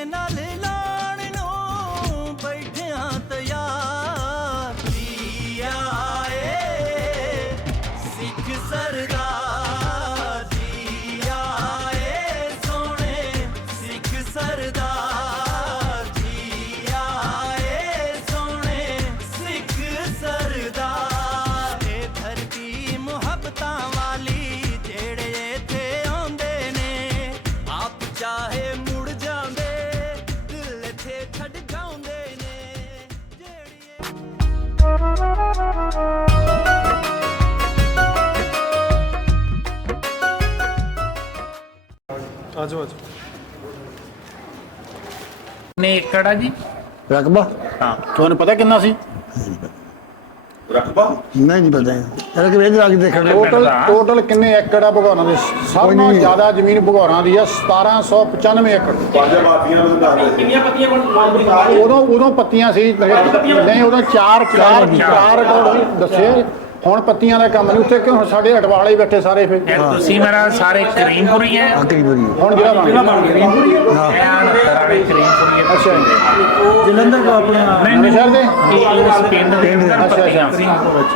ਸੀਨੇ ਆਜੋ ਆਜੋ। ਨੇ ਏਕੜ ਆ ਜੀ? ਰਕਬਾ? ਤੁਹਾਨੂੰ ਪਤਾ ਕਿੰਨਾ ਸੀ? ਨਹੀਂ ਨਹੀਂ ਪਤਾ। ਇਹਦਾ ਕਿ ਵੇਦ ਲੱਗ ਦੇਖਣ ਨੂੰ। ਟੋਟਲ ਟੋਟਲ ਕਿੰਨੇ ਏਕੜ ਆ ਭਗੌਰਾਂ ਦੇ? ਸਭ ਨਹੀਂ। ਜ਼ਿਆਦਾ ਜ਼ਮੀਨ ਭਗੌਰਾਂ ਦੀ ਆ 1795 ਏਕੜ। ਉਦੋਂ ਉਦੋਂ ਪੱਤੀਆਂ ਸੀ ਨਹੀਂ ਉਦੋਂ ਚਾਰ ਚਾਰ ਚਾਰ ਏਕੜ ਦੱਸੇ? ਹੁਣ ਪੱਤੀਆਂ ਦਾ ਕੰਮ ਨਹੀਂ ਉੱਥੇ ਕਿਉਂ? ਹੁਣ ਸਾਡੇ ਅਟਵਾਲੇ ਹੀ ਬੈਠੇ ਸਾਰੇ ਫਿਰ। ਇਹ ਤੁਸੀਂ ਮੇਰਾ ਸਾਰੇ ਕਰੀਮਪੁਰੀ ਹੈ? ਹਾਂ ਵਾਰੀ ਹੁਣ ਜਿਹੜਾ ਬਣ ਗਿਆ ਐਨ ਸਾਰੇ ਕਰੀਮਪੁਰੀ ਹੈ। ਅੱਛਾ। ਜਲੰਧਰ ਦਾ ਆਪਣਾ ਨਹੀਂ ਸ਼ਹਿਰ ਦੇ? ਪਿੰਡ ਦੇ ਅੱਛਾ, ਸੀ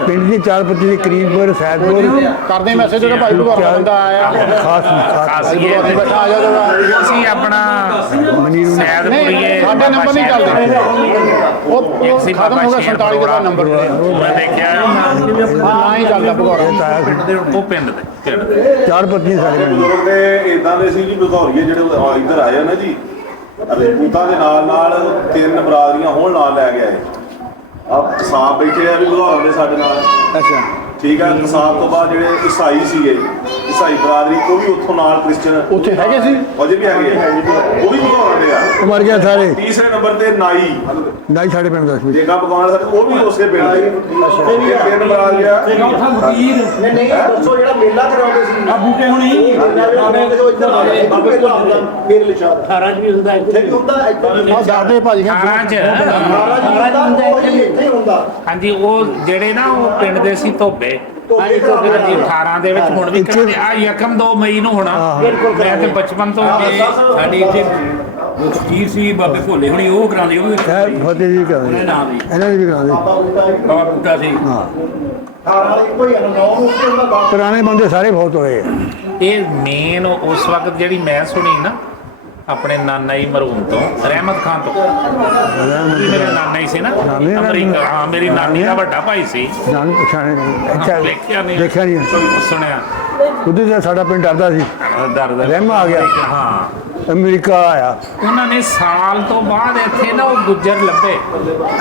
ਪਿੰਡ ਦੀ ਚਾਰ ਪੱਤੀ ਦੀ ਕਰੀਮਪੁਰ ਸੈਦਪੁਰ। ਕਰਦੇ ਮੈਸੇਜ ਜਿਹੜਾ ਭਾਈ ਭਗੌਰਾਂ ਬੰਦਾ ਆਇਆ। ਖਾਸ ਖਾਸ। ਬੈਠਾ ਆ ਜਾਊਗਾ ਅਸੀਂ ਆਪਣਾ ਮਨੀਰ ਨੂੰ- ਸੈਦਪੁਰੀਏ ਸਾਡੇ ਨੰਬਰ ਨਹੀਂ ਚੱਲਦੇ। ਉਹ ਖਤਮ ਹੋ ਗਿਆ ਸ਼ੇਰ 47 ਦਾ ਨੰਬਰ। ਮੈਂ ਦੇਖਿਆ। ਨਾ ਹੀ ਚੱਲਦਾ ਭਗੌਰਾਂ ਤਾਇਆ ਸੀ। ਉਹ ਪਿੰਡ ਦੇ ਪਿੰਡ ਦੇ ਚਾਰ ਪੱਤੀ ਸਾਰੇ ਪਿੰਡ ਦੀ। ਬਜ਼ੁਰਗ ਦੇ ਇਦਾਂ ਦੇ ਸੀ ਜੀ ਬਜ਼ੌਰੀਏ ਜਿਹੜੇ ਆ ਇੱਧਰ ਆਏ ਆ ਨਾ ਜੀ ਰਜਪੂਤਾਂ ਦੇ ਨਾਲ ਨਾਲ ਤਿੰਨ ਬਰਾਦਰੀਆਂ ਹੋਣ ਨਾਲ ਲੈ ਕੇ ਆਏ। ਆ ਕਸਾਬ ਬੈਠੇ ਆ ਵੀ ਬਜ਼ੌਰਾਂ ਦੇ ਸਾਡੇ ਨਾਲ। ਅੱਛਾ। ਠੀਕ ਆ ਕਸਾਬ ਤੋਂ ਬਾਅਦ ਜਿਹੜੇ ਈਸਾਈ ਸੀਗੇ ਈਸਾਈ ਬਰਾਦਰੀ ਉਹ ਵੀ ਉੱਥੋਂ ਨਾਲ ਕ੍ਰਿਸਚਨ ਉੱਥੇ ਹੈਗੇ ਸੀ? ਅਜੇ ਵੀ ਹੈਗੇ ਆ। ਉਹ ਵੀ ਬਜ਼ੌਰਾਂ ਦੇ ਆ। ਉਹ ਮਰ ਗਿਆ ਸਾਰੇ। ਤੀਸਰੇ ਨੰਬਰ ਤੇ ਨਾਈ। ਨਹੀਂ ਸਾਡੇ ਪਿੰਡ ਦਾ ਸੀ। ਪਕਾਉਣ ਵਾਲੇ ਸਾਡੇ ਉਹ ਵੀ ਉਸੇ ਪਿੰਡ ਦੇ। ਇਹ ਤਿੰਨ ਬਰਾਦਰੀਆਂ ਨਹੀਂ ਦੱਸੋ ਜਿਹੜਾ ਮੇਲਾ ਕਰਾਉਂਦੇ ਸੀ। ਆ ਬੂਟੇ ਹੁਣੀ ਨਾਮੇ ਦੇ ਇੱਧਰ ਆ ਗਏ। ਬਾਬੇ ਕੋਲ ਮੇਰੇ ਲਿਸ਼ਾਦ 18 ਵੀ ਹੁੰਦਾ ਇੱਥੇ। ਵੀ ਹੁੰਦਾ ਇੱਥੇ ਆ ਦੱਸਦੇ ਭਾਜੀ ਖਾਣਾ ਚ। ਮਹਾਰਾਜ ਹੁੰਦਾ ਉਹ ਇੱਥੇ ਹੀ ਹੁੰਦਾ। ਹਾਂਜੀ ਉਹ ਜਿਹੜੇ ਨਾ ਉਹ ਪਿੰਡ ਦੇ ਸੀ ਧੋਬੇ। ਧੋਬੇ ਧੋਬੇ ਦਾ ਹਾਂਜੀ 18 ਦੇ ਵਿੱਚ ਹੁਣ ਵੀ ਕਰਦੇ ਆ ਯਕਮ 2 ਮਈ ਨੂੰ ਹੋਣਾ। ਮੈਂ ਤੇ ਬਚਪਨ ਤੋਂ ਅੱਗੇ ਸਾਡੇ ਇੱਥੇ ਫਕੀਰ ਸੀ ਬਾਬੇ ਭੋਲੇ ਹੁਣੀ ਉਹ ਕਰਾਉਂਦੇ ਉਹ ਵੀ ਇਹ ਫਤਿਹ ਜੀ ਕਰਾਉਂਦੇ। ਨਾਮ ਦੀ ਇਹਨਾਂ ਦੀ ਵੀ ਕਰਾਉਂਦੇ। ਬਾਬਾ ਬੂਟਾ ਸੀ ਹਾਂ। 18 ਵਾਲੀ ਕੋਈ ਨੌ ਨੂੰ ਉੱਤੇ ਹੁੰਦਾ ਬਾਪ ਪੁਰਾਣੇ ਬੰਦੇ ਸਾਰੇ ਬਹੁਤ ਹੋਏ ਆ। ਇਹ ਮੇਨ ਉਸ ਵਕਤ ਜਿਹੜੀ ਮੈਂ ਸੁਣੀ ਨਾ ਆਪਣੇ ਨਾਨਾ ਜੀ ਮਰਹੂਮ ਤੋਂ ਰਹਿਮਤ ਖਾਨ ਤੋਂ। ਮੇਰੇ ਨਾਨਾ ਹੀ ਸੀ ਨਾ? ਨਾਨੀ ਅਮਰੀਕਾ ਹਾਂ ਮੇਰੀ ਨਾਨੀ ਦਾ ਵੱਡਾ ਭਾਈ ਸੀ। ਜਾਣ ਪਛਾਣੇ ਅੱਛਾ ਦੇਖਿਆ ਨਹੀਂ। ਦੇਖਿਆ ਨਹੀਂ। ਸੁਣਿਆ? ਉਹਦੇ ਦਾ ਸਾਡਾ ਪਿੰਡ ਡਰਦਾ ਸੀ। ਦਰਦ ਰਹਿਮ ਆ ਗਿਆ। ਹਾਂ। ਅਮਰੀਕਾ ਆਇਆ। ਉਹਨਾਂ ਨੇ ਸਾਲ ਤੋਂ ਬਾਅਦ ਇੱਥੇ ਨਾ ਉਹ ਗੁੱਜਰ ਲੱਭੇ।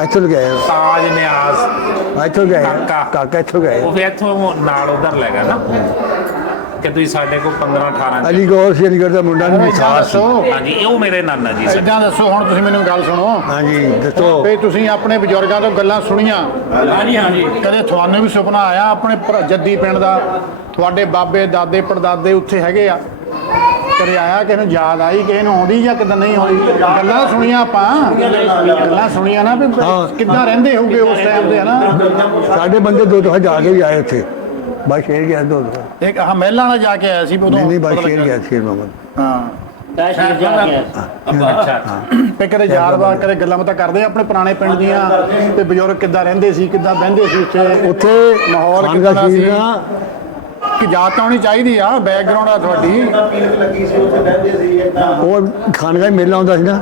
ਇੱਥੋਂ ਗਏ। ਤਾਜ ਨਿਆਜ਼ ਇੱਥੋਂ ਗਏ। ਕਾਕਾ। ਕਾਕਾ ਇੱਥੋਂ ਗਏ। ਉਹ ਫਿਰ ਇੱਥੋਂ ਨਾਲ ਉਧਰ ਲੈ ਗਿਆ ਨਾ। ਕਿ ਤੁਸੀਂ ਸਾਡੇ ਕੋਲ 15 18 ਅਲੀ ਗੌਰ ਸੀ ਅਲੀਗੜ੍ਹ ਦਾ ਮੁੰਡਾ ਨਹੀਂ ਸੀ ਦੱਸੋ। ਹਾਂਜੀ ਇਹ ਉਹ ਮੇਰੇ ਨਾਨਾ ਜੀ ਸਨ। ਇਦਾਂ ਦੱਸੋ ਹੁਣ ਤੁਸੀਂ ਮੈਨੂੰ ਗੱਲ ਸੁਣੋ। ਹਾਂਜੀ ਦੱਸੋ। ਵੀ ਤੁਸੀਂ ਆਪਣੇ ਬਜ਼ੁਰਗਾਂ ਤੋਂ ਗੱਲਾਂ ਸੁਣੀਆਂ। ਹਾਂਜੀ ਹਾਂਜੀ। ਕਦੇ ਤੁਹਾਨੂੰ ਵੀ ਸੁਪਨਾ ਆਇਆ ਆਪਣੇ ਭਰਾ ਜੱਦੀ ਪਿੰਡ ਦਾ? ਤੁਹਾਡੇ ਬਾਬੇ ਦਾਦੇ ਪੜਦਾਦੇ ਉੱਥੇ ਹੈਗੇ ਆ? ਕਦੇ ਆਇਆ ਕਿਸੇ ਨੂੰ ਯਾਦ ਆਈ ਕਿਸੇ ਨੂੰ ਆਉਂਦੀ ਜਾਂ ਕਿਦਾਂ ਨਹੀਂ ਆਉਂਦੀ? ਗੱਲਾਂ ਸੁਣੀਆਂ ਆਪਾਂ। ਗੱਲਾਂ ਸੁਣੀਆਂ ਨਾ ਵੀ ਹਾਂ। ਕਿੱਦਾਂ ਰਹਿੰਦੇ ਹੋਗੇ ਉਸ ਟਾਈਮ ਤੇ ਹਨਾ? ਸਾਡੇ ਬੰਦੇ ਦੋ ਦੋ ਜਾ ਕੇ ਵੀ ਆਏ ਉੱਥੇ। ਬਾਈ ਸ਼ੇਰ ਗਿਆ ਦੋ ਦੋ ਇੱਕ ਆਹ ਮਹਿਲਾਂ ਨਾਲ ਜਾ ਕੇ ਆਇਆ ਸੀ ਉਦੋਂ ਨਹੀਂ ਨਹੀਂ ਬਾਈ ਪਤਾ ਸ਼ੇਰ ਲੱਗਾ। ਗਿਆ ਸ਼ੇਰ ਮੁਹੰਮਦ। ਹਾਂ। ਅੱਛਾ ਤੇ ਕਦੇ ਯਾਰ ਬਾਰ ਕਦੇ ਗੱਲਾਂ ਬਾਤਾਂ ਕਰਦੇ ਆ ਆਪਣੇ ਪੁਰਾਣੇ ਪਿੰਡ ਦੀਆਂ ਤੇ ਬਜ਼ੁਰਗ ਕਿੱਦਾਂ ਰਹਿੰਦੇ ਸੀ ਕਿੱਦਾਂ ਬਹਿੰਦੇ ਸੀ ਉੱਥੇ? ਉੱਥੇ ਮਾਹੌਲ ਕਿੱਦਾਂ ਸੀ? ਨਾ ਕਿ ਯਾਦ ਤਾਂ ਹੋਣੀ ਚਾਹੀਦੀ ਆ ਬੈਕਗ੍ਰਾਉਂਡ ਆ ਤੁਹਾਡੀ। ਪੀਲਕ ਲੱਗੀ ਸੀ ਉੱਥੇ ਬਹਿੰਦੇ ਸੀ ਏਦਾਂ ਉਹ ਖਾਨਗਾ ਹੀ ਮੇਲਾ ਹੁੰਦਾ ਸੀ ਨਾ।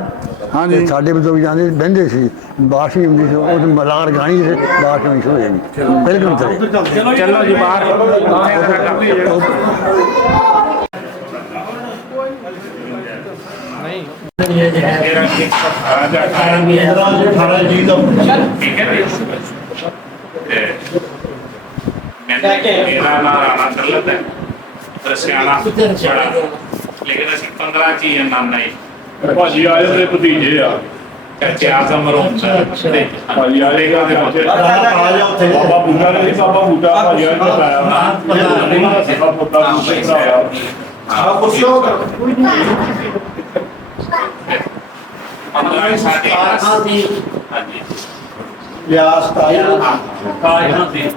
ਹਾਂਜੀ। ਤੇ ਸਾਡੇ ਬਜ਼ੁਰਗ ਜਾਂਦੇ ਸੀ, ਬਹਿੰਦੇ ਸੀ ਬਾਰਿਸ਼ ਵੀ ਹੁੰਦੀ ਸੀ ਉਹ ਮਲਾਰ ਗਾਣੀ ਸੀ ਬਾਰਿਸ਼ ਨਹੀਂ ਸੀ ਹੋ ਜਾਂਦੀ। ਬਿਲਕੁਲ ਤੇ ਚਲੋ ਜੀ ਬਾਹਰ ਉੱਥੇ ਦਾ ਕੰਮ ਮੇਰਾ ਇੱਕ ਆ ਜਾ ਠੀਕ ਹੈ ਜੀ ਤੇ ਮੈਂ ਮੇਰਾ ਨਾਮ ਰਾਣਾ ਚੱਲਤ ਹੈ। ਰਸਿਆਣਾ। ਬੜਾ। ਲੇਕਿਨ ਅਸੀਂ 15 ਚੀਜ਼ ਨਾਮ ਨਹੀਂ ਭਾਜੀ ਆਏ ਉਹਦੇ ਭਤੀਜੇ ਆ। ਚਾਚੇ ਰੋਮ ਸਰ ਭਾਜੀ ਆਏ ਉਹਦੇ ਬੱਚੇ। ਬਾਬਾ ਬੂਟਾ ਨੇ ਬਾਬਾ ਬੂਟਾ ਭਾਜੀ ਆਏ ਤੇ ਪਾਇਆ ਉਹਨਾਂ ਦਾ ਸੇਵਾ ਪੁੱਤਾ ਬੂਟਾ ਹੀ ਭਰਾ ਆ। ਹਾਂ 45 ਸਾਲ ਦੀ ਉਮਰ। ਹਾਂ ਜੀ। ਹਾਂਜੀ। ਲਿਆਸ ਤਾਇਆ ਕਾਇਹਾਂ ਤੇ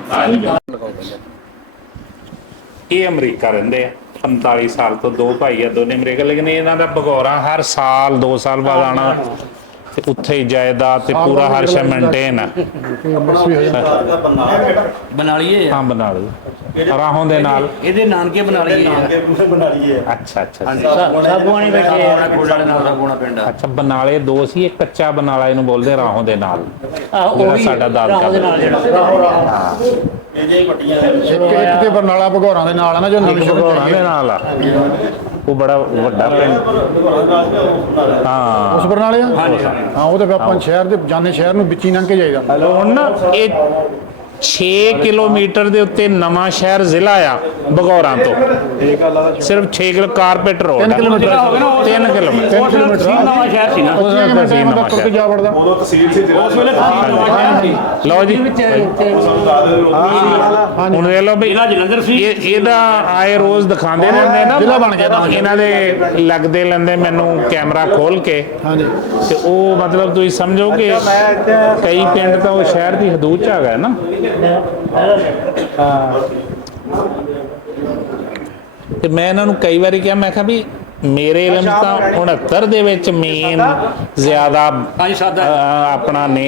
ਇਹ ਅਮਰੀਕਾ ਰਹਿੰਦੇ ਆ। 45 ਸਾਲ ਤੋਂ ਦੋ ਭਾਈ ਆ ਦੋਨੇ ਅਮਰੀਕਾ ਲੇਕਿਨ ਇਹਨਾਂ ਦਾ ਭਗੌਰਾ ਹਰ ਸਾਲ 2 ਸਾਲ ਬਾਅਦ ਆਣਾ ਤੇ ਉੱਥੇ ਹੀ ਜਾਇਦਾਦ ਤੇ ਪੂਰਾ ਹਰ ਸ਼ੈ ਮੇਨਟੇਨ ਆ। ਬਣਾ ਲਈਏ ਹਾਂ ਬਣਾ ਲਓ ਰਾਹੋਂ ਦੇ ਨਾਲ। ਇਹਦੇ ਨਾਨਕੇ ਬਣਾ ਲਈਏ ਬਣਾ ਲਈਏ ਅੱਛਾ ਅੱਛਾ ਸਾਬੂਆਣੀ ਬੈਠੇ ਆ ਕੋਲ ਵਾਲੇ ਨਾਲ ਸਾਬੂਣਾ ਪਿੰਡ ਆ। ਅੱਛਾ ਬਨਾਲੇ ਦੋ ਸੀ ਇੱਕ ਕੱਚਾ ਬਨਾਲਾ ਇਹਨੂੰ ਬੋਲਦੇ ਰਾਹੋਂ ਦੇ ਨਾਲ। ਜਿਹੜਾ ਸਾਡਾ ਦਾਦਕਾ ਇੱਕ ਇੱਕ ਤੇ ਬਰਨਾਲਾ ਭਗੌਰਾਂ ਦੇ ਨਾਲ ਆ ਨਾ ਜੋ ਨਵੇਂ ਭਗੌਰਾਂ ਦੇ ਨਾਲ ਆ। ਉਹ ਬੜਾ ਵੱਡਾ ਪਿੰਡ। ਹਾਂ। ਉਸ ਬਰਨਾਲੇ ਆ ਹਾਂ ਉਹ ਤੇ ਆਪਾਂ ਸ਼ਹਿਰ ਦੇ ਜਾਣੇ ਸ਼ਹਿਰ ਨੂੰ ਵਿੱਚ ਲੰਘ ਕੇ ਜਾਈਦਾ। ਹੁਣ ਨਾ ਇਹ 6 ਕਿਲੋਮੀਟਰ ਦੇ ਉੱਤੇ ਨਵਾਂ ਸ਼ਹਿਰ ਜ਼ਿਲ੍ਹਾ ਆ ਬਗੌਰਾਂ ਤੋਂ। ਸਿਰਫ 6 kilo carpet road 3 kilometre. 3 kilometre. ਉਸ ਵੇਲੇ ਸੀ ਨਵਾਂ ਸ਼ਹਿਰ ਸੀ ਨਾ। ਉਸ ਵੇਲੇ ਸੀ ਨਵਾਂ ਸ਼ਹਿਰ। ਜਾ ਵੜਦਾ ਉਦੋਂ ਤਹਿਸੀਲ ਸੀ ਜ਼ਿਲ੍ਹਾ। ਉਸ ਵੇਲੇ ਲਓ ਜੀ। ਹੁਣ ਵੇਖ ਲਓ ਵੀ ਜ਼ਿਲ੍ਹਾ ਜਲੰਧਰ ਸੀ। ਇਹ ਇਹਦਾ ਆਏ ਰੋਜ਼ ਦਿਖਾਉਂਦੇ ਰਹਿੰਦੇ ਨਾ। ਜ਼ਿਲ੍ਹਾ ਬਣ ਗਿਆ। ਇਹਨਾਂ ਦੇ ਲੱਗਦੇ ਲੈਂਦੇ ਮੈਨੂੰ ਕੈਮਰਾ ਖੋਲ ਕੇ। ਹਾਂਜੀ। ਤੇ ਉਹ ਮਤਲਬ ਤੁਸੀਂ ਸਮਝੋ ਕਿ ਕਈ ਪਿੰਡ ਤਾਂ ਉਹ ਸ਼ਹਿਰ ਦੀ ਹਦੂਦ ਚ ਆ ਗਏ ਨਾ। ਤੇ ਮੈਂ ਇਹਨਾਂ ਨੂੰ ਕਈ ਵਾਰੀ ਕਿਹਾ ਮੈਂ ਕਿਹਾ ਵੀ ਮੇਰੇ ਇਲਮ ਤਾਂ 69 ਦੇ ਵਿੱਚ ਮੇਨ ਜ਼ਿਆਦਾ ਹਾਂਜੀ ਆਪਣਾ ਨੇ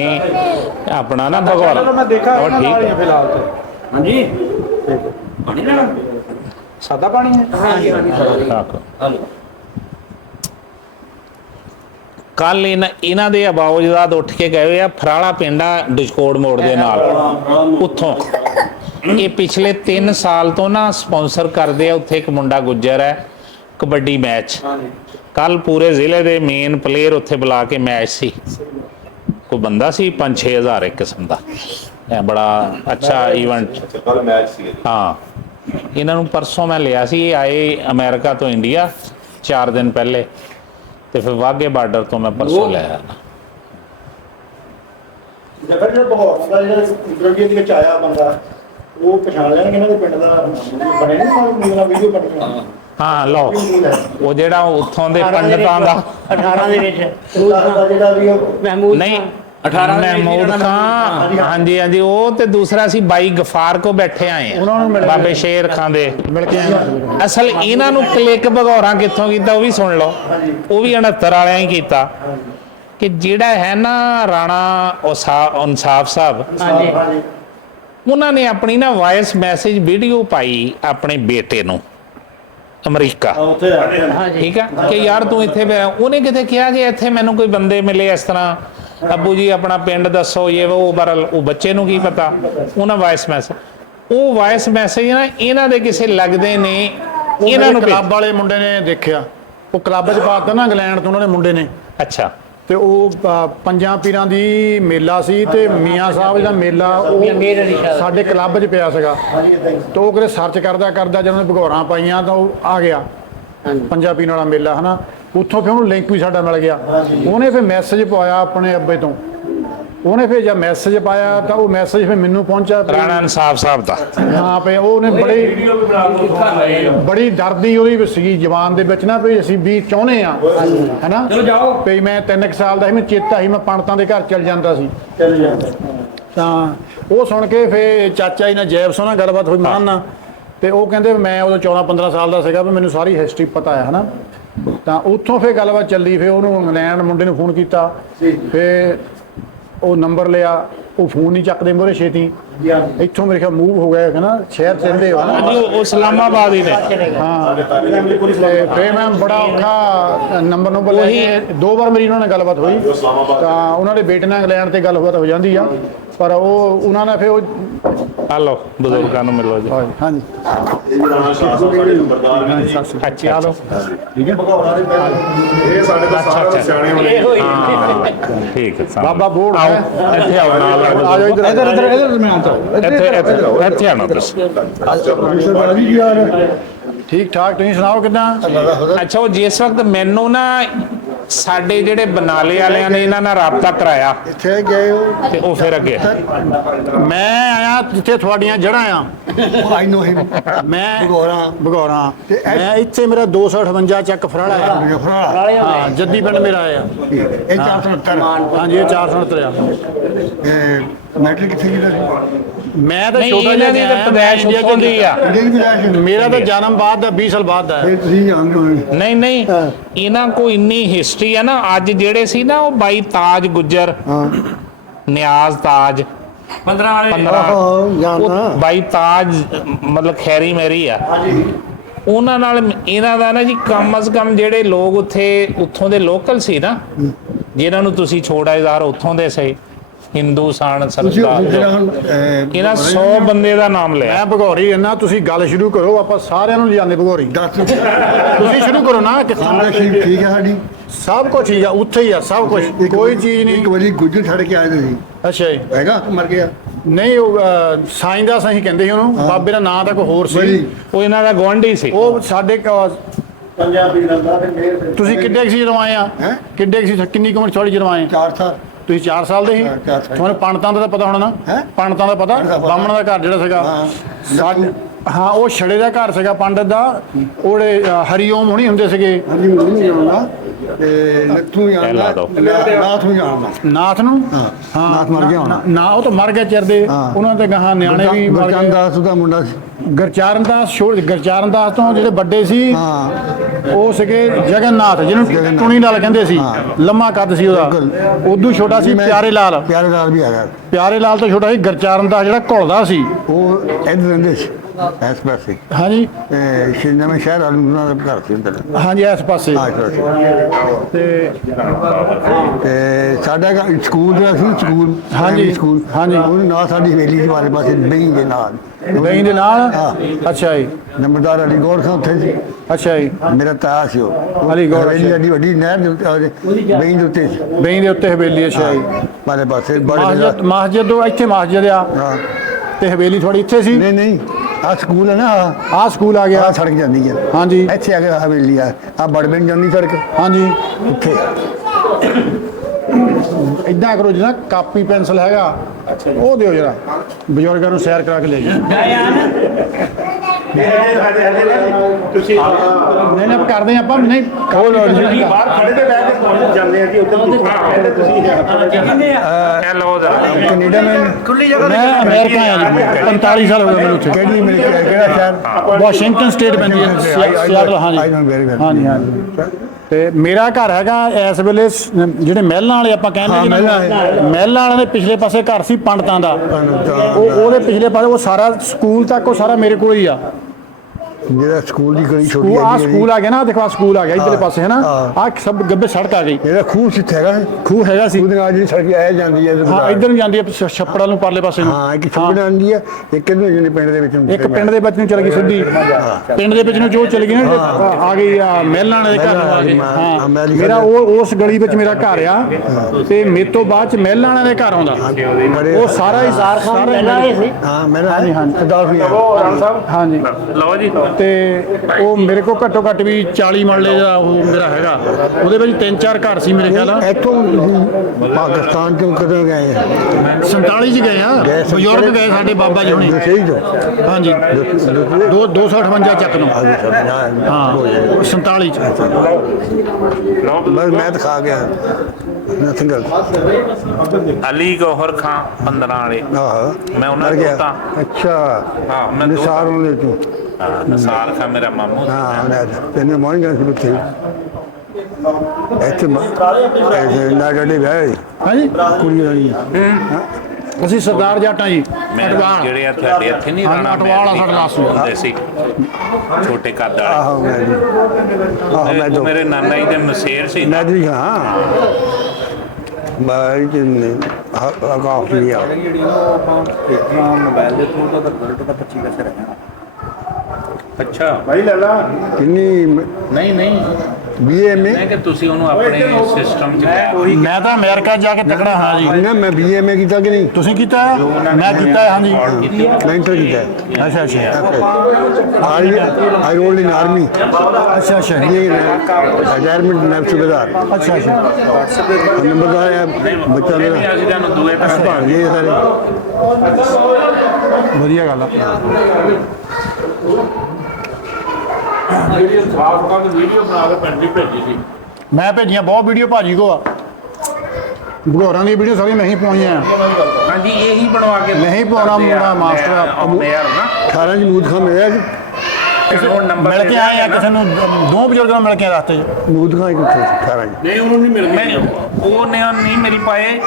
ਆਪਣਾ ਨਾ ਭਗੌਰ ਮੈਂ ਦੇਖਾ ਠੀਕ ਫਿਲਹਾਲ ਤੇ। ਹਾਂਜੀ। ਪਾਣੀ ਲੈਣਾ? ਸਾਦਾ ਪਾਣੀ ਹੈ? ਰੱਖ ਕੱਲ ਇਹਨਾਂ ਦੇ ਆਬਾਉਜਦਾਦ ਉੱਠ ਕੇ ਗਏ ਹੋਏ ਆ ਫਰਾਲਾ ਪਿੰਡਾ ਡਿਸਕੋਡ ਮੋੜ ਦੇ ਨਾਲ। ਉੱਥੋਂ। ਇਹ ਪਿਛਲੇ 3 ਸਾਲ ਤੋਂ ਨਾ ਸਪਾਂਸਰ ਕਰਦੇ ਆ ਉੱਥੇ ਇੱਕ ਮੁੰਡਾ ਗੁੱਜਰ ਹੈ ਕਬੱਡੀ ਮੈਚ। ਕੱਲ ਪੂਰੇ ਜ਼ਿਲ੍ਹੇ ਦੇ ਮੇਨ ਪਲੇਅਰ ਉੱਥੇ ਬੁਲਾ ਕੇ ਮੈਚ ਸੀ। ਕੋਈ ਬੰਦਾ ਸੀ 5-6000 ਇੱਕ ਕਿਸਮ ਦਾ। ਇਹ ਬੜਾ ਅੱਛਾ ਇਵੈਂਟ ਕੱਲ ਮੈਚ ਸੀ ਹਾਂ। ਇਹਨਾਂ ਨੂੰ ਪਰਸੋਂ ਮੈਂ ਲਿਆ ਸੀ ਇਹ ਆਏ ਅਮਰੀਕਾ ਤੋਂ ਇੰਡੀਆ 4 ਦਿਨ ਪਹਿਲੇ। ਤੇ ਫਿਰ ਵਾਗੇ ਬਾਰਡਰ ਤੋਂ ਮੈਂ ਪਰਸੋਂ ਲਿਆ ਜਫਰ ਜਿਹੜਾ ਬਹੁਤ ਦਾ ਜਿਹੜਾ ਇੰਟਰਵਿਊ ਦੇ ਵਿੱਚ ਆਇਆ ਬੰਦਾ ਉਹ ਪਛਾਣ ਲੈਣਗੇ ਇਹਨਾਂ ਦੇ ਪਿੰਡ ਦਾ ਬਣੇ ਨਹੀਂ ਮੇਰਾ ਵੀਡੀਓ ਬਣੀ ਹੋਈ। ਹਾਂ ਲਓ ਉਹ ਜਿਹੜਾ ਉੱਥੋਂ ਦੇ ਪੰਡਤਾਂ ਦਾ 18 ਦੇ ਵਿੱਚ। ਜਿਹੜਾ ਵੀ ਉਹ ਮਹਿਮੂਦ ਨਹੀਂ 18 ਦੇ ਮਹਿਮੂਦ ਖਾਨ ਹਾਂਜੀ ਹਾਂਜੀ ਉਹ ਤੇ ਦੂਸਰਾ ਸੀ ਬਾਈ ਗਫਾਰ ਕੋ ਬੈਠੇ ਆਏ ਆ ਉਹਨਾਂ ਨੂੰ ਮਿਲ ਬਾਬੇ ਸ਼ੇਰ ਖਾਨ ਦੇ। ਮਿਲ ਕੇ ਆਏ ਅਸਲ ਇਹਨਾਂ ਨੂੰ ਕਲਿੱਕ ਭਗੌਰਾ ਕਿੱਥੋਂ ਕੀਤਾ ਉਹ ਵੀ ਸੁਣ ਲਓ। ਉਹ ਵੀ 69 ਵਾਲਿਆਂ ਹੀ ਕੀਤਾ। ਕਿ ਜਿਹੜਾ ਹੈ ਨਾ ਰਾਣਾ ਉਸਾ- ਇਨਸਾਫ ਸਾਹਿਬ ਹਾਂਜੀ ਹਾਂਜੀ। ਉਹਨਾਂ ਨੇ ਆਪਣੀ ਨਾ ਵਾਇਸ ਮੈਸੇਜ ਵੀਡੀਓ ਪਾਈ ਆਪਣੇ ਬੇਟੇ ਨੂੰ ਅਮਰੀਕਾ। ਉੱਥੇ ਆ। ਕੇ ਹਾਂਜੀ। ਠੀਕ ਆ? ਕਿ ਯਾਰ ਤੂੰ ਇੱਥੇ ਬੈ- ਉਹਨੇ ਕਿਤੇ ਕਿਹਾ ਕਿ ਇੱਥੇ ਮੈਨੂੰ ਕੋਈ ਬੰਦੇ ਮਿਲੇ ਇਸ ਤਰ੍ਹਾਂ? ਅੱਬੂ ਜੀ ਆਪਣਾ ਪਿੰਡ ਦੱਸੋ ਇਹ ਉਹ ਬਰਲ ਉਹ ਬੱਚੇ ਨੂੰ ਕੀ ਪਤਾ? ਉਹਨਾਂ ਵਾਇਸ ਮੈਸੇਜ ਉਹ ਵਾਇਸ ਮੈਸੇਜ ਨਾ ਇਹਨਾਂ ਦੇ ਕਿਸੇ ਲੱਗਦੇ ਨੇ ਇਹਨਾਂ ਨੂੰ ਕਲੱਬ ਵਾਲੇ ਮੁੰਡੇ ਨੇ ਦੇਖਿਆ। ਉਹ ਕਲੱਬ 'ਚ ਪਾਤਾ ਨਾ ਇੰਗਲੈਂਡ ਤੋਂ ਉਹਨਾਂ ਦੇ ਮੁੰਡੇ ਨੇ। ਅੱਛਾ। ਤੇ ਉਹ ਪੰਜਾਂ ਪੀਰਾਂ ਦੀ ਮੇਲਾ ਸੀ ਤੇ ਮੀਆਂ ਸਾਹਿਬ ਦਾ ਮੇਲਾ ਉਹ। ਸਾਡੇ ਕਲੱਬ 'ਚ ਪਿਆ ਸੀਗਾ। ਤੇ ਉਹ ਕਿਤੇ ਸਰਚ ਕਰਦਾ ਕਰਦਾ ਜਦੋਂ ਉਹਨੇ ਭਗੌਰਾਂ ਪਾਈਆਂ ਤਾਂ ਉਹ ਆ ਗਿਆ। ਪੰਜਾਂ ਪੀਰਾਂ ਵਾਲਾ ਮੇਲਾ ਹਨਾ? ਉੱਥੋਂ ਫਿਰ ਉਹਨੂੰ ਲਿੰਕ ਵੀ ਸਾਡਾ ਮਿਲ ਗਿਆ। ਉਹਨੇ ਫਿਰ ਮੈਸੇਜ ਪਾਇਆ ਆਪਣੇ ਅੱਬੇ ਤੋਂ। ਉਹਨੇ ਫਿਰ ਜਦ ਮੈਸੇਜ ਪਾਇਆ ਤਾਂ ਉਹ ਮੈਸੇਜ ਫਿਰ ਮੈਨੂੰ ਪਹੁੰਚਿਆ ਰਾਣਾ ਇਨਸਾਫ ਸਾਹਿਬ ਦਾ। ਹਾਂ ਪਏ ਉਹਨੇ ਬੜੀ ਬੜੀ ਡਰਦੀ ਉਹਦੀ ਵੀ ਸੀਗੀ ਜ਼ਬਾਨ ਦੇ ਵਿੱਚ ਨਾ ਵੀ ਅਸੀਂ ਵੀ ਚਾਹੁੰਦੇ ਆ ਹੈਨਾ? ਚਲੋ ਜਾਓ। ਵੀ ਮੈਂ 3 ਸਾਲ ਦਾ ਸੀ ਮੈਨੂੰ ਚੇਤਾ ਸੀ ਮੈਂ ਪੰਡਤਾਂ ਦੇ ਘਰ ਚਲ ਜਾਂਦਾ ਸੀ। ਚੱਲ ਜਾਂਦਾ। ਤਾਂ ਉਹ ਸੁਣ ਕੇ ਫੇ ਚਾਚਾ ਜੀ ਨਾਲ ਜੈਬ ਸੋਨਾ ਗੱਲਬਾਤ ਹੋਈ ਮਾਨ ਨਾਲ। ਤੇ ਉਹ ਕਹਿੰਦੇ ਮੈਂ ਉਦੋਂ 14 15 ਸਾਲ ਦਾ ਸੀਗਾ ਵੀ ਮੈਨੂੰ ਸਾਰੀ ਹਿਸਟਰੀ ਪਤਾ ਹੈ ਹਨਾ? ਤਾਂ ਉੱਥੋਂ ਫੇ ਗੱਲਬਾਤ ਚੱਲੀ ਫੇ ਉਹਨੂੰ ਇੰਗਲੈਂਡ ਮੁੰਡੇ ਨੂੰ ਫੋਨ ਕੀਤਾ। ਫੇ ਉਹ ਨੰਬਰ ਲਿਆ ਉਹ ਫੋਨ ਨਹੀਂ ਚੱਕਦੇ ਮੋਰੇ ਛੇਤੀ। ਇੱਥੋਂ ਮੇਰੇ ਖਿਆਲ ਮੂਵ ਹੋ ਗਿਆ ਕਹਿੰਦਾ ਸ਼ਹਿਰ ਚੰਦੇ ਹੋ ਹਾਂਜੀ ਉਹ ਉਹ ਇਸਲਾਮਾਬਾਦ ਹੀ ਨੇ। ਹਾਂ। ਤੇ ਫੇ ਮੈਂ ਬੜਾ ਔਖਾ ਨੰਬਰ ਨੰਬਰ ਲੈ ਕੇ ਦੋ ਵਾਰ ਮੇਰੀ ਉਹਨਾਂ ਨਾਲ ਗੱਲਬਾਤ ਹੋਈ। ਤਾਂ ਉਹਨਾਂ ਦੇ ਬੇਟੇ ਨਾਲ ਇੰਗਲੈਂਡ ਤੇ ਗੱਲਬਾਤ ਹੋ ਜਾਂਦੀ ਆ। ਪਰ ਉਹ ਉਹਨਾਂ ਨੇ ਫੇ ਉਹ ਆ ਲਓ ਬਜ਼ੁਰਗਾਂ ਨੂੰ ਮਿਲੋ ਜੀ। ਹਾਂਜੀ ਇਹ ਰਾਣਾ ਸ਼ਾਹ ਸਾਹਿਬ ਸਾਡੇ ਨੰਬਰਦਾਰ ਵੀ ਨੇ ਜੀ ਅੱਛਾ ਅੱਛਾ। ਭਗੌੜਾ ਦੇ ਪਿੰਡ ਇਹ ਸਾਡੇ ਤੋਂ ਸਾਰੇ ਸਿਆਣੇ ਹੋਣੇ। ਜੀ। ਹਾਂ ਠੀਕ ਹੈ। ਬਾਬਾ ਬੋੜ ਆਓ ਇੱਥੇ ਆਓ ਨਾਲ ਆ ਜਾਓ ਇੱਧਰ ਇੱਧਰ ਇੱਧਰ ਇੱਧਰ ਮੈਂ ਆਉਂਦਾ ਇੱਥੇ ਇੱਥੇ ਇੱਥੇ ਆਣਾ ਤੁਸੀਂ। ਠੀਕ ਠਾਕ ਤੁਸੀਂ ਸੁਣਾਓ ਕਿਦਾਂ? ਅੱਛਾ ਉਹ ਜਿਸ ਵਕਤ ਮੈਨੂੰ ਨਾ ਸਾਡੇ ਜਿਹੜੇ ਬਨਾਲੇ ਵਾਲਿਆਂ ਨੇ ਇਹਨਾਂ ਨਾਲ ਰਾਬਤਾ ਕਰਾਇਆ। ਇੱਥੇ ਗਏ ਹੋ? ਤੇ ਉਹ ਫਿਰ ਅੱਗੇ। ਮੈਂ ਆਇਆ ਜਿੱਥੇ ਤੁਹਾਡੀਆਂ ਜੜ੍ਹਾਂ ਆ। I know him. ਮੈਂ ਬਗੌਰਾਂ। ਬਗੌਰਾਂ ਮੈਂ ਇੱਥੇ ਮੇਰਾ 258 ਚੱਕ ਫਰਾੜਾ ਆ। ਹਾਂ ਜੱਦੀ ਪਿੰਡ ਮੇਰਾ ਆ। ਇਹ 470 ਹਾਂਜੀ ਇਹ 469 ਆ। ਇਹ ਮੈਟ੍ਰਿਕ ਕਿੱਥੇ ਕੀਤਾ ਸੀ? ਮੈਂ ਤਾਂ ਨਹੀਂ ਛੋਟਾ ਜਿਹਾ ਤਾਂ ਗਿਆ, ਮੈਂ ਪੈਦਾਇਸ਼ ਇੰਡੀਆ ਉੱਥੋਂ ਦੀ ਆ? ਇੰਡੀਅਨ ਮੇਰਾ ਤਾਂ ਜਨਮ ਬਾਅਦ ਦਾ 20 ਸਾਲ ਬਾਅਦ ਦਾ। ਹੈ ਇਹ ਤੁਸੀਂ ਜਾਣਦੇ ਹੋ ਨਹੀਂ ਨਹੀਂ ਇਹਨਾਂ ਕੋ ਇੰਨੀ ਹਿਸਟਰੀ ਆ ਨਾ ਅੱਜ ਜਿਹੜੇ ਸੀ ਨਾ ਉਹ ਬਾਈ ਤਾਜ ਗੁੱਜਰ ਹਾਂ। ਨਿਆਜ਼ ਤਾਜ 15 ਵਾਲੇ। 15 ਆਹੋ ਜਾਣਦਾ। ਉਹ ਬਾਈ ਤਾਜ ਮਤਲਬ ਖੈਰੀ ਮੈਰੀ ਆ। ਉਹਨਾਂ ਨਾਲ ਇਹਨਾਂ ਦਾ ਨਾ ਜੀ ਕਮ ਅਜ਼ ਕਮ ਜਿਹੜੇ ਲੋਕ ਉੱਥੇ ਉੱਥੋਂ ਦੇ ਲੋਕਲ ਸੀ ਨਾ ਜਿਨ੍ਹਾਂ ਨੂੰ ਤੁਸੀਂ ਛੋੜਾ ਇਜ਼ਾਰ ਉੱਥੋਂ ਦੇ ਸਹੀ ਹਿੰਦੂ ਸਾਣ ਤੁਸੀਂ ਸਰਦਾਰ ਇਹਨਾਂ 100 ਬੰਦੇ ਦਾ ਨਾਮ ਲਿਆ। ਮੈਂ ਭਗੌਰੀ ਇਹਨਾਂ ਤੁਸੀਂ ਗੱਲ ਸ਼ੁਰੂ ਕਰੋ ਆਪਾਂ ਸਾਰਿਆਂ ਨੂੰ ਲਿਆਂਦੇ ਭਗੌਰੀ। ਦੱਸ ਤੁਸੀਂ ਸ਼ੁਰੂ ਕਰੋ ਨਾ ਕਿ ਸਾਡਾ ਸ਼ੀਪ ਠੀਕ ਹੈ ਸਾਡੀ? ਸਭ ਕੁਝ ਹੀ ਆ ਉੱਥੇ ਹੀ ਆ ਸਭ ਕੁਝ ਕੋਈ ਚੀਜ਼ ਨਹੀਂ। ਇੱਕ ਵਾਰੀ ਗੁੱਜਰ ਛੱਡ ਕੇ ਆਏ ਤੁਸੀਂ। ਅੱਛਾ ਜੀ। ਹੈਗਾ? ਮਰ ਗਿਆ। ਨਹੀਂ ਉਹ ਸਾਈਂ ਦਾ ਸਹੀ ਕਹਿੰਦੇ ਸੀ ਉਹਨੂੰ। ਬਾਬੇ ਦਾ ਨਾਂ ਤਾਂ ਕੋਈ ਹੋਰ ਸੀ। ਉਹ ਇਹਨਾਂ ਦਾ ਗਵਾਂਢੀ ਸੀ। ਉਹ ਸਾਡੇ ਪੰਜਾਬੀ ਰੰਦਾ ਤੇ ਮੇਰ ਤੇ ਤੁਸੀਂ ਕਿੱਡੇ ਕੁ ਸੀ ਜਦੋਂ ਆਏ ਆ? ਕਿੱਡੇ ਕੁ ਸੀ? ਕਿੰਨੀ ਕੁ ਉਮਰ ਛੋੜੀ ਜਦੋਂ ਆਏ ਚਾਰ ਸਾਲ। ਤੁਸੀਂ 4 ਸਾਲ ਦੇ ਸੀ ਹਾਂ, ਚਾਰ ਸਾਲ। ਤੁਹਾਨੂੰ ਪੰਡਤਾਂ ਦਾ ਤਾਂ ਪਤਾ ਹੋਣਾ ਨਾ ਹੈਂ? ਪੰਡਤਾਂ ਦਾ ਪਤਾ। ਬਾਹਮਣ ਦਾ ਘਰ ਜਿਹੜਾ ਸੀਗਾ ਹਾਂ। ਸਾਡੇ ਹਾਂ ਉਹ ਛੜੇ ਦਾ ਘਰ ਸੀਗਾ ਪੰਡਤ ਦਾ। ਉਹਦੇ ਅ, ਹਰੀਓਮ ਹੋਣੀ ਹੁੰਦੇ ਸੀਗੇ। ਹਾਂਜੀ ਮੈਨੂੰ ਨਹੀਂ ਜਾਣਦਾ ਤੇ ਲੱਤੂ ਲਾ ਜਾਣਦਾ ਦਿਓ। ਨਾਥ ਨੂੰ ਜਾਣਦਾ ਨਾਥ ਨੂੰ? ਹਾਂ, ਨਾਥ ਮਰ ਗਿਆ ਹੋਣਾ। ਨਾ- ਨਾ ਉਹ ਤਾਂ ਮਰ ਗਿਆ ਚਿਰਦੇ ਹਾਂ। ਉਹਨਾਂ ਦੇ ਗਾਹਾਂ ਨਿਆਣੇ ਵੀ ਮਰ ਗੁਰਚੰਦ ਗਏ ਦਾਸ ਦਾ ਮੁੰਡਾ ਸੀ। ਗਰਚਰਨ ਦਾਸ ਛੋੜ ਗਰਚਰਨ ਦਾਸ ਤੋਂ ਜਿਹੜੇ ਵੱਡੇ ਸੀ ਹਾਂ। ਉਹ ਸੀਗੇ ਜਗਨਨਾਥ ਜਿਹਨੂੰ। ਟੁਣੀ ਲਾਲ ਕਹਿੰਦੇ ਸੀ। ਲੰਮਾ ਕੱਦ ਸੀ ਉਹਦਾ। ਉਦੋਂ ਛੋਟਾ ਸੀ ਪਿਆਰੇ ਲਾਲ। ਪਿਆਰੇ ਲਾਲ ਵੀ ਹੈਗਾ। ਪਿਆਰੇ ਲਾਲ ਤੋਂ ਛੋਟਾ ਸੀ ਗਰਚਰਨ ਦਾਸ ਜਿਹੜਾ ਘੁਲਦਾ ਸੀ। ਉਹ ਇੱਧਰ ਰਹਿੰਦੇ ਸੀ। ਇਸ ਪਾਸੇ। ਹਾਂਜੀ। ਤੇ ਸ਼੍ਰੀ ਨਵੇਂ ਸ਼ਹਿਰ ਵਾਲੇ ਉਹਨਾਂ ਦਾ ਘਰ ਸੀ ਅੰਦਰ। ਹਾਂਜੀ ਇਸ ਪਾਸੇ। ਤੇ ਤੇ ਸਾਡਾ ਘਰ ਸਕੂਲ ਦਾ ਸੀ ਸਕੂਲ ਹਾਂਜੀ, primary ਸਕੂਲ। ਹਾਂਜੀ। ਉਹਦੇ ਨਾਲ ਸਾਡੀ ਹਵੇਲੀ ਦੇ ਬਾਰੇ ਪਾਸੇ ਬਹੀਂ ਦੇ ਨਾਲ। ਬਈ ਦੇ ਨਾਲ? ਹਾਂ। ਅੱਛਾ ਜੀ। ਨੰਬਰਦਾਰ ਅਲੀ ਗੌਰ ਸਾਹਿਬ ਉੱਥੇ ਸੀ ਅੱਛਾ ਜੀ। ਮੇਰਾ ਤਾਇਆ ਸੀ ਉਹ। ਅਲੀ ਗੌਰ, ਹਵੇਲੀ ਸਾਡੀ ਵੱਡੀ ਨਹਿਰ ਦੇ ਉੱਤੇ ਬਹੀਂ ਦੇ ਉੱਤੇ ਸੀ। ਬਈ ਦੇ ਉੱਤੇ ਹਵੇਲੀ ਅੱਛਾ ਜੀ। ਮਾਰੇ ਪਾਸੇ ਬੜੇ ਮਸਜਿਦ ਮਸਜਿਦ ਤੋਂ ਇੱਥੇ ਮਸਜਿਦ ਆ। ਹਾਂ। ਤੇ ਹਵੇਲੀ ਥੋੜੀ ਇੱਥੇ ਸੀ? ਨਹੀਂ ਨਹੀਂ। ਆ ਸਕੂਲ ਹੈ ਨਾ ਆਹ। ਸਕੂਲ ਆ ਆ ਗਿਆ ਸੜਕ ਜਾਂਦੀ ਹੈ। ਹਾਂਜੀ। ਇੱਥੇ ਆ ਕੇ ਹਵੇਲੀ ਆ। ਆ ਬੜਬਿੰਗ ਜਾਂਦੀ ਸੜਕ। ਹਾਂਜੀ। ਉੱਥੇ ਇਦਾਂ ਕਰੋ ਜਿਹੜਾ ਕਾਪੀ ਪੈਨਸਲ ਹੈਗਾ ਉਹ ਦਿਓ ਜਰਾ। ਬਜ਼ੁਰਗਾਂ ਨੂੰ ਸੈਰ ਕਰਾ ਕੇ ਲੈ ਜਾਓ। ਤੁਸੀਂ ਨਹੀਂ ਨਹੀਂ ਕਰਦੇ ਹਾਂ ਆਪਾਂ ਨਹੀਂ ਕਹੋ ਲੋੜ ਜੀ। ਬਾਹਰ ਖੜੇ ਤੇ ਬਹਿ ਕੇ ਜਾਂਦੇ ਆ ਕਿ ਉੱਧਰ ਤੁਸੀਂ ਇਹ ਲਓ ਜਰਾ। ਕੈਨੇਡਾ ਮੈਂ ਮੈਂ ਅਮਰੀਕਾ ਆਇਆ ਜੀ। 45 ਸਾਲ ਹੋ ਗਏ ਮੈਨੂੰ ਉੱਥੇ। ਕਿਹੜੀ ਮੇਰੀ ਕਿਹੜਾ ਸ਼ਹਿਰ? ਵਾਸ਼ਿੰਗਟਨ ਸਟੇਟ ਪੈਂਦੀ ਹੈ। ਸਿਆਟਲ ਹਾਂਜੀ। Know very well. ਹਾਂਜੀ ਹਾਂਜੀ। ਤੇ ਮੇਰਾ ਘਰ ਹੈਗਾ ਇਸ ਵੇਲੇ ਜਿਹੜੇ ਮਹਿਲਾਂ ਵਾਲੇ ਆਪਾਂ ਕਹਿੰਦੇ ਹਾਂ, ਮਹਿਲਾਂ ਵਾਲੇ। ਦੇ ਪਿਛਲੇ ਪਾਸੇ ਘਰ ਸੀ ਪੰਡਤਾਂ ਦਾ। ਉਹ ਉਹਦੇ ਪਿਛਲੇ ਪਾਸੇ ਉਹ ਸਾਰਾ ਸਕੂਲ ਤੱਕ ਉਹ ਸਾਰਾ ਮੇਰੇ ਕੋਲ ਹੀ ਆ। ਜਿਹੜਾ ਸਕੂਲ ਦੀ ਗਲੀ ਛੋਟੀ ਉਹ ਆ ਹੈ ਸਕੂਲ ਆ ਗਿਆ ਨਾ ਦੇਖੋ ਆ ਸਕੂਲ ਆ ਗਿਆ ਇਧਰਲੇ ਹਾਂ, ਪਾਸੇ ਹੈ। ਨਾ ਹਾਂ। ਆ ਸਭ ਗੱਬੇ ਸੜਕ ਆ ਗਈ। ਇਹਦਾ ਖੂਹ ਸਿੱਥੇ ਹੈਗਾ ਖੂਹ ਹੈਗਾ ਸੀ। ਉਹਦੇ ਨਾਲ ਜਿਹੜੀ ਸੜਕ ਆਇਆ ਜਾਂਦੀ ਹੈ ਹਾਂ। ਇਧਰ ਨੂੰ ਜਾਂਦੀ ਹੈ ਛੱਪੜਾਂ ਨੂੰ ਪਰਲੇ ਪਾਸੇ ਨੂੰ। ਹਾਂ ਇੱਕ ਛੋਟੀ ਆਉਂਦੀ ਹੈ ਇੱਕ ਕਿੰਨੇ ਜਿਹਨੇ ਪਿੰਡ ਦੇ ਵਿੱਚ ਨੂੰ ਇੱਕ ਪਿੰਡ ਦੇ ਵਿੱਚ ਨੂੰ ਚਲ ਗਈ ਸਿੱਧੀ। ਪਿੰਡ ਦੇ ਵਿੱਚ ਨੂੰ ਜੋ ਚਲ ਗਈ ਨਾ ਆ ਗਈ ਆ ਮਹਿਲਾਂ ਵਾਲੇ ਦੇ ਘਰ ਨੂੰ ਆ ਗਈ। ਹਾਂ, ਹਾਂ। ਹੀ ਮੇਰਾ ਉਹ ਉਸ ਗਲੀ ਵਿੱਚ ਮੇਰਾ ਘਰ ਆ ਤੇ ਮੇਰੇ ਤੋਂ ਬਾਅਦ ਚ ਮਹਿਲਾਂ ਵਾਲੇ ਦੇ ਘਰ ਆਉਂਦਾ। ਉਹ ਸਾਰਾ ਹੀ ਸਾਰਾ ਸੀ? ਹਾਂ ਮੇਰਾ ਹਾਂਜੀ, ਹਾਂਜੀ। ਸਰਦਾਰ ਨਹੀਂ ਹਾਂਜੀ। ਲਓ ਜੀ। ਤੇ ਉਹ ਮੇਰੇ ਕੋਲ ਘੱਟੋ ਘੱਟ ਵੀ 40 ਮਰਲੇ ਦਾ ਉਹ ਮੇਰਾ ਹੈਗਾ। ਉਹਦੇ ਵਿੱਚ ਤਿੰਨ ਚਾਰ ਘਰ ਸੀ ਮੇਰੇ ਖਿਆਲ ਨਾਲ। ਇੱਥੋਂ ਤੁਸੀਂ ਪਾਕਿਸਤਾਨ ਤੋਂ ਕਦੋਂ ਗਏ? ਆ 47 ਚ ਗਏ ਆ। ਬਜ਼ੁਰਗ ਗਏ ਸਾਡੇ ਬਾਬਾ ਜੀ ਹੁਣੀ। ਸਹੀ ਜੋ ਹਾਂਜੀ। ਦੋ 258 ਚੱਕ ਨੂੰ। ਹਾਂ ਹਾਂ ਉਹ 47 ਚ। ਬਸ ਮੈਂ ਤਾਂ ਖਾ ਗਿਆ ਨਥਿੰਗ ਅਲੀ ਗੌਹਰ ਖਾਂ 15 ਵਾਲੇ। ਆਹ ਮੈਂ ਉਹਨਾਂ ਗਿਆ। ਦੋਤਾ। ਅੱਛਾ। ਹਾਂ, ਮੈਂ। ਨਿਸਾਰ ਉਹਨੇ ਤੂੰ। ਨਸਾਰ ਖਾਂ ਮੇਰਾ ਮਾਮੂ। ਸੀ। ਹਾਂ ਉਹਨੇ ਤੈਨੇ ਮੋਹਨ ਗਿਆ ਸੀ ਉੱਥੇ ਇੱਥੇ ਐਸੇ ਨਾ ਗੱਡੀ ਗਏ ਹਾਂਜੀ। ਕੁੜੀ ਵਾਲੀ ਅਸੀਂ ਸਰਦਾਰ ਜਾਟਾਂ ਜੀ ਮੈਂ ਅਟਵਾਲ। ਜਿਹੜੇ ਆ ਤੁਹਾਡੇ ਇੱਥੇ ਨਹੀਂ ਹਾਂ, ਰਾਣਾ ਅਟਵਾਲ ਆ ਸਾਡਾ ਲਾਸਟ ਨੂੰ। ਹੁੰਦੇ ਸੀ। ਛੋਟੇ ਕੱਦ ਵਾਲੇ। ਆਹੋ ਮੈਂ ਜੀ। ਆਹੋ ਮੈਂ ਉਹ ਦੋ ਮੇਰੇ ਨਾਨਾ ਜੀ ਦੇ ਮਸੇਰ ਸੀ ਮੈਂ ਜੀ ਹਾਂ। ਬਾਈ ਜੀ ਆਕਾਸ਼ ਨਹੀਂ ਆ? ਮੋਬਾਈਲ ਦੇ ਥਰੂ ਤਾਂ ਰਿਜ਼ਲਟ ਤਾਂ 25 ਕਸੇ ਰਹਿਣਾ ਅੱਛਾ। ਭਾਈ ਲੈ ਲਾ। ਕਿੰਨੀ ਨਹੀਂ ਨਹੀਂ। ਬੀਏਐਮਏ ਮੈਂ ਕਿ ਤੁਸੀਂ ਉਹਨੂੰ ਆਪਣੇ ਸਿਸਟਮ 'ਚ ਮੈਂ ਤਾਂ ਅਮਰੀਕਾ ਜਾ ਕੇ ਤਕੜਾ ਹਾਂ ਜੀ। ਨਾ ਮੈਂ ਬੀਏਐਮਏ ਕੀਤਾ ਕਿ ਨਹੀਂ? ਤੁਸੀਂ ਕੀਤਾ ਹੈ? ਮੈਂ ਕੀਤਾ ਹੈ, ਹਾਂਜੀ ਮੈਂ ਇੰਟਰ ਕੀਤਾ ਹੈ। ਅੱਛਾ ਅੱਛਾ। Army I roll in army ਅੱਛਾ ਅੱਛਾ। ਇਹ ਰਿਟਾਇਰਮੈਂਟ ਨੈਬ ਸੁਬੇਦਾਰ ਅੱਛਾ ਅੱਛਾ। ਨੰਬਰਦਾਰ ਹੈ ਬੱਚਾ ਨਹੀਂ ਮੇਰਾ ਅਸੀਂ ਤੁਹਾਨੂੰ ਦੂਏ ਪਾਸੇ ਭਾਣ ਜੀ ਇਹ ਸਾਰੇ। ਵਧੀਆ ਗੱਲ ਆ। ਸਾਫ਼ ਕੰਨ ਵੀਡੀਓ ਬਣਾ ਕੇ ਪਿੰਡ ਹੀ ਭੇਜੀ ਸੀ ਮੈਂ ਭੇਜੀਆਂ ਬਹੁਤ ਵੀਡੀਓ ਭਾਜੀ ਕੋ ਆ। ਭਗੌਰਾਂ ਦੀ ਵੀਡੀਓ ਸਾਰੀਆਂ ਮੈਂ ਹੀ ਪਾਉਣੀਆਂ ਆ। ਹਾਂਜੀ ਇਹੀ ਬਣਵਾ ਕੇ ਨਹੀਂ ਪਾਉਣਾ ਮੁੰਡਾ ਮਾਸਟਰ ਆਉਂਦੇ ਯਾਰ ਨਾ। 18 ਜਮੂਦ ਖਾਂ ਮਿਲਿਆ ਜੀ। ਕਿਸੇ ਨੂੰ ਨੰਬਰ ਮਿਲ ਕੇ ਆਏ ਆ ਕਿਸੇ ਨੂੰ ਦੋ ਬਜ਼ੁਰਗਾਂ ਨੂੰ ਮਿਲ ਕੇ ਰਸਤੇ 'ਚ। ਮੂਦ ਖਾਂ ਕਿੱਥੇ 18 ਜੀ। ਨਹੀਂ ਉਹਨੂੰ ਨਹੀਂ ਮਿਲ ਉਹ ਨੇ ਨਹੀਂ ਮਿਲ ਪਾਏ।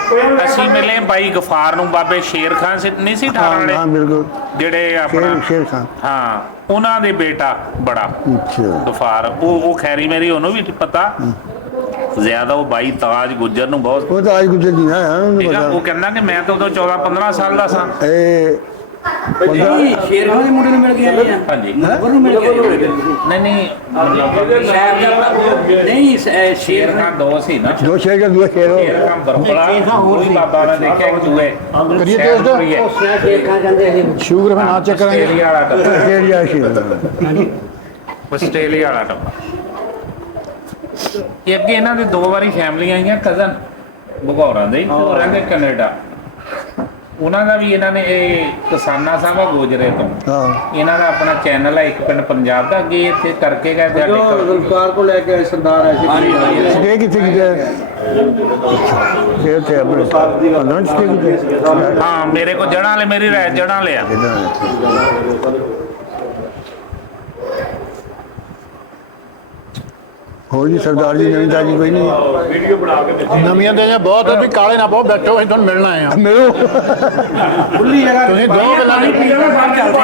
ਅਸੀਂ ਮਿਲੇ ਬਾਈ ਗਫਾਰ ਨੂੰ ਬਾਬੇ ਸ਼ੇਰ ਖਾਨ ਸੀ ਨਹੀਂ ਸੀ ਠਾਣ ਵਾਲੇ? ਹਾਂ ਬਿਲਕੁਲ ਜਿਹੜੇ ਆਪਣਾ ਸ਼ੇਰ ਖਾਨ। ਹਾਂ ਉਹਨਾਂ ਦੇ ਬੇਟਾ ਬੜਾ। ਅੱਛਾ। ਗਫਾਰ। ਉਹ ਉਹ ਖੈਰੀ ਮੇਰੀ ਉਹਨੂੰ ਵੀ ਪਤਾ। ਜ਼ਿਆਦਾ ਉਹ ਬਾਈ ਤਾਜ ਗੁੱਜਰ ਨੂੰ ਬਹੁਤ ਉਹ ਤਾਂ ਅੱਜ ਗੁੱਜਰ ਨਹੀਂ ਆਇਆ ਉਹਨੂੰ ਠੀਕ ਆ ਉਹ ਕਹਿੰਦਾ ਕਿ ਮੈਂ ਤਾਂ ਉਦੋਂ 14 15 ਸਾਲ ਦਾ ਸਾਂ। ਇਹ ਜੀ ਸ਼ੇਰਵਾਂ ਦੇ ਮੁੰਡੇ ਨੂੰ ਮਿਲ ਕੇ ਆਏ ਆ? ਹਾਂਜੀ। ਉਹਨੂੰ ਮਿਲ ਕੇ ਆਏ ਆ। ਨਹੀਂ ਨਹੀਂ। ਮਤਲਬ ਸਾਹਿਬ ਦਾ ਨਹੀਂ ਸ- ਸ਼ੇਰ ਖਾਨ ਦੋ ਸੀ ਨਾ। ਦੋ ਸ਼ੇਰ ਦਾ ਦੂਆ ਸ਼ੇਰ ਹੋ ਸ਼ੇਰ ਖਾਨ ਬਰਬਲਾ ਉਹ ਵੀ ਬਾਬਾ ਨੇ ਦੇਖਿਆ ਕਿ ਦੂਏ। ਕਰੀਏ ਟੈਸਟ ਮੈਂ ਸ਼ੇਰ ਖਾਨ ਜਾਂਦੇ ਸੀ ਸ਼ੂਗਰ ਫਿਰ ਨਾ ਚੈੱਕ ਕਰਾਂਗੇ ਆਸਟ੍ਰੇਲੀਆ ਵਾਲਾ ਟੱਪਾ। ਸ਼ੇਰ ਜਾਂ ਸ਼ੇਰ। ਆਸਟ੍ਰੇਲੀਆ ਵਾਲਾ ਟੱਪਾ। ਇਹ ਅੱਗੇ ਇਹਨਾਂ ਦੇ ਦੋ ਵਾਰੀ ਫੈਮਲੀਆਂ ਆਈਆਂ ਕਜ਼ਨ ਭਗੌਰਾਂ ਦੇ ਰਹਿੰਦੇ ਕੈਨੇਡਾ। ਉਹਨਾਂ ਦਾ ਵੀ ਇਹਨਾਂ ਨੇ ਇਹ ਕਿਸਾਨਾ ਸਾਹਿਬਾ ਗੋਜਰੇ ਤੋਂ। ਹਾਂ। ਇਹਨਾਂ ਦਾ ਆਪਣਾ ਚੈਨਲ ਹੈ ਇੱਕ ਪਿੰਡ ਪੰਜਾਬ ਦਾ ਅੱਗੇ ਇੱਥੇ ਕਰਕੇ ਗਏ ਤੇ ਸਾਡੇ ਗਲਕਾਰ ਕੋ ਲੈ ਕੇ ਆਏ ਸਰਦਾਰ ਐ ਸੀ ਇਹ ਕਿੱਥੇ ਕਿਤੇ ਇਹ ਤੇ ਆਪਣੇ। ਲੰਚ ਤੇ ਕਿਤੇ ਹਾਂ ਮੇਰੇ ਕੋ ਜੜਾਂ ਵਾਲੇ ਮੇਰੀ ਰਹਿ ਜੜਾਂ ਲਿਆ ਹੋ ਜੀ ਸਰਦਾਰ ਜੀ ਨਵੀਂ ਤਾਜੀ ਕੋਈ ਨਹੀਂ? ਹੈ। ਵੀਡੀਓ ਬਣਾ ਕੇ ਭੇਜੀ ਨਵੀਆਂ ਦੇ ਬਹੁਤ ਆ ਕਾਲੇ ਨਾ ਬਹੁਤ ਬੈਠੋ ਅਸੀਂ ਤੁਹਾਨੂੰ ਮਿਲਣਾ ਆਏ ਆ ਮਿਲੋ। ਤੁਸੀਂ ਦੋ ਗੱਲਾਂ ਨਹੀਂ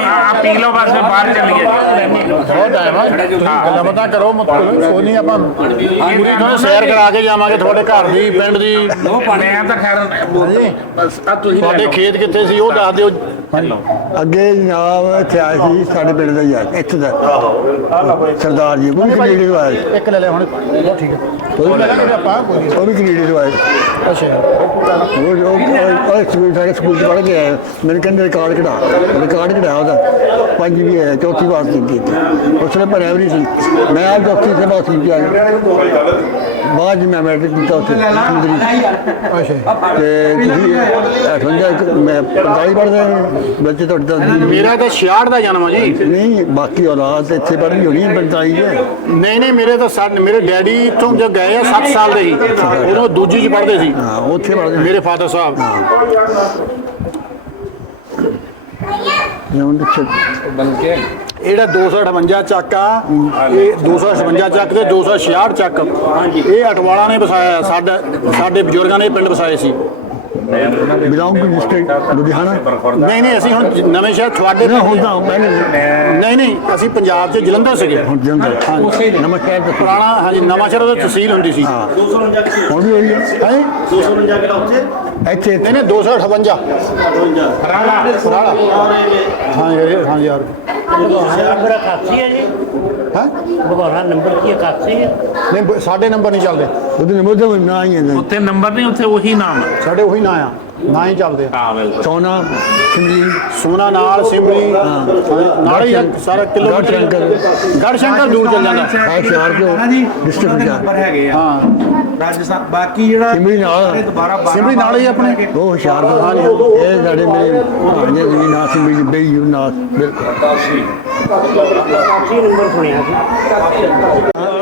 ਆ ਪੀ ਲਓ ਬਸ ਫਿਰ ਬਾਹਰ ਚੱਲੀਏ। ਬਹੁਤ ਟਾਈਮ ਆ। ਤੁਸੀਂ ਗੱਲਾਂ ਬਾਤਾਂ ਕਰੋ ਮਤਲਬ ਕੋਈ ਨਹੀਂ ਆਪਾਂ ਪੂਰੀ ਤੁਹਾਨੂੰ ਸੈਰ ਕਰਾ ਕੇ ਜਾਵਾਂਗੇ ਤੁਹਾਡੇ ਘਰ ਦੀ ਪਿੰਡ ਦੀ। ਮੈਂ ਤਾਂ ਖੈਰ। ਬਸ ਆ ਤੁਸੀਂ ਲੈ ਤੁਹਾਡੇ ਲਓ। ਖੇਤ ਕਿੱਥੇ ਸੀ ਉਹ ਦੱਸ ਦਿਓ। ਅੱਗੇ ਜਨਾਬ ਇੱਥੇ ਆਏ ਸੀ ਸਾਡੇ ਪਿੰਡ ਦਾ ਯਾਰ ਇੱਥੇ ਦਾ। ਸਰਦਾਰ ਜੀ ਉਹ ਵੀ ਕੈਨੇਡਾ ਤੋਂ ਆਏ। ਇੱਕ ਲੈ ਲੈ ਹੁਣ ਠੀਕ ਹੈ। ਉਹ ਲੈ ਆਪਾਂ ਵੀ ਕੈਨੇਡਾ ਤੋਂ ਆਏ। ਅੱਛਾ। ਉਹ ਜੋ ਉਹ ਸਕੂਲ ਸਾਡੇ ਸਕੂਲ ਚ ਪੜ੍ਹ ਕੇ ਆਏ। ਮੈਨੂੰ ਕਹਿੰਦੇ ਰਿਕਾਰਡ ਕਢਾ। ਰਿਕਾਰਡ ਕਢਾਇਆ ਉਹਦਾ। ਪੰਜ ਵੀ ਹੈ ਚੌਥੀ ਵਾਰ ਸੀ ਕੀਤੀ ਉਸ ਨੇ ਭਰਿਆ ਵੀ ਨਹੀਂ ਸੀ। ਮੈਂ ਆਪ ਚੌਥੀ ਸੇ ਬਾਅਦ ਸੀ ਗਿਆ ਬਾਅਦ ਮੈਂ ਮੈਟ੍ਰਿਕ ਕੀਤਾ ਉੱਥੇ ਅੱਛਾ। ਤੇ ਤੁਸੀਂ ਅਠਵੰਜਾ ਮੈਂ 45 ਪੜ੍ਹਦੇ ਬੱਚੇ ਤੁਹਾਡੇ ਤਾਂ ਮੇਰਾ ਤਾਂ 66 ਦਾ ਜਨਮ ਆ ਜੀ। ਨਹੀਂ ਬਾਕੀ ਔਲਾਦ ਤੇ ਇੱਥੇ ਪੜ੍ਹੀ ਹੋਣੀ 45 ਹੈ? ਨਹੀਂ ਨਹੀਂ ਮੇਰੇ ਤਾਂ ਸਾਡੇ ਮੇਰੇ ਡੈਡੀ ਇੱਥੋਂ ਜਦ ਗਏ ਆ 7 ਸਾਲ ਦੇ ਸੀ ਉਦੋਂ ਦੂਜੀ ਚ ਪੜ੍ਹਦੇ ਸੀ। ਹਾਂ ਉੱਥੇ ਪੜ੍ਹਦੇ ਮੇਰੇ ਫਾਦਰ ਸਾਹਿਬ। ਹੁਣ ਤੇ ਇਹੜਾ 258 ਚੱਕ ਆ ਇਹ 258 ਚੱਕ ਤੇ 266 ਚੱਕ। ਇਹ ਅਟਵਾਲਾ ਨੇ ਵਸਾਇਆ ਸਾਡਾ ਸਾਡੇ ਬਜ਼ੁਰਗਾਂ ਨੇ ਪਿੰਡ ਵਸਾਏ ਸੀ। Belong to district Ludhiana? ਨਹੀਂ ਨਹੀਂ ਅਸੀਂ ਹੁਣ ਨਵੇਂ ਸ਼ਹਿਰ ਤੁਹਾਡੇ ਨਾ ਹੁੰਦਾ ਮੈਂ ਨਹੀਂ ਨਹੀਂ ਅਸੀਂ ਪੰਜਾਬ 'ਚ ਜਲੰਧਰ ਸੀਗੇ। ਹੁਣ ਜੰਦਰ ਨਮਸਕਾਰ ਪੁਰਾਣਾ ਹਾਂਜੀ ਨਵਾਂ ਸ਼ਹਿਰ ਦੀ ਤਹਿਸੀਲ ਹੁੰਦੀ ਸੀ। ਹਾਂ। ਹੁਣ ਵੀ ਹੋਈ ਹੈ। ਹੈ? 249 ਕਿਹੜਾ ਉੱਥੇ? ਇੱਥੇ ਨਹੀਂ ਨਹੀਂ 258 ਰਾਲਾ ਰਾਲਾ ਹਾਂ ਯਾਰ ਹਾਂ ਯਾਰ। ਨੰਬਰ 81 ਹੈ ਜੀ। ਹੈ? ਭਗਵਾਨ ਨੰਬਰ ਕੀ 81 ਹੈ ਨਹੀਂ ਬ- ਸਾਡੇ ਨੰਬਰ ਨਹੀਂ ਚੱਲਦੇ। ਉਹਦੇ ਨੰਬਰ ਤੇ ਨਾ ਹੀ ਹੈ ਉੱਥੇ ਨੰਬਰ ਨਹੀਂ ਉੱਥੇ ਉਹੀ ਨਾਮ ਹੈ। ਸਾਡੇ ਉਹੀ ਨਾਂ ਆ। ਨਾ ਹੀ ਚੱਲਦੇ ਹਾਂ ਬਿਲਕੁਲ। ਸੋਨਾ ਸਿਮਲੀ ਸੋਨਾ ਨਾਲ ਸਿਮਲੀ ਨਾਲ ਹੀ ਆ, ਸਾਰਾ ਕਿਲੋਮੀਟਰ ਗੜਸ਼ੰਕਰ। ਗੜਸ਼ੰਕਰ ਦੂਰ ਚੱਲ ਜਾਂਦਾ। ਆ ਸ਼ਹਿਰ ਤੋਂ ਡਿਸਟ੍ਰਿਕਟ ਜਾ ਨੰਬਰ ਹੈਗੇ ਆ। ਹਾਂ। ਰਾਜਸਥਾਨ ਬਾਕੀ ਜਿਹੜਾ ਸਿਮਲੀ ਨਾਲ। ਦੁਬਾਰਾ ਸਿਮਲੀ ਨਾਲ ਹੀ ਆਪਣੇ। ਉਹ ਹੁਸ਼ਿਆਰ ਤੋਂ ਹਾਂ। ਇਹ ਸਾਡੇ ਮੇਰੇ ਭਾਣੇ ਦੀ ਨਾ ਸਿਮਲੀ ਬਈ ਯੂ ਨਾ ਬਿਲਕੁਲ। 81 ਨੰਬਰ ਸੁਣਿਆ ਸੀ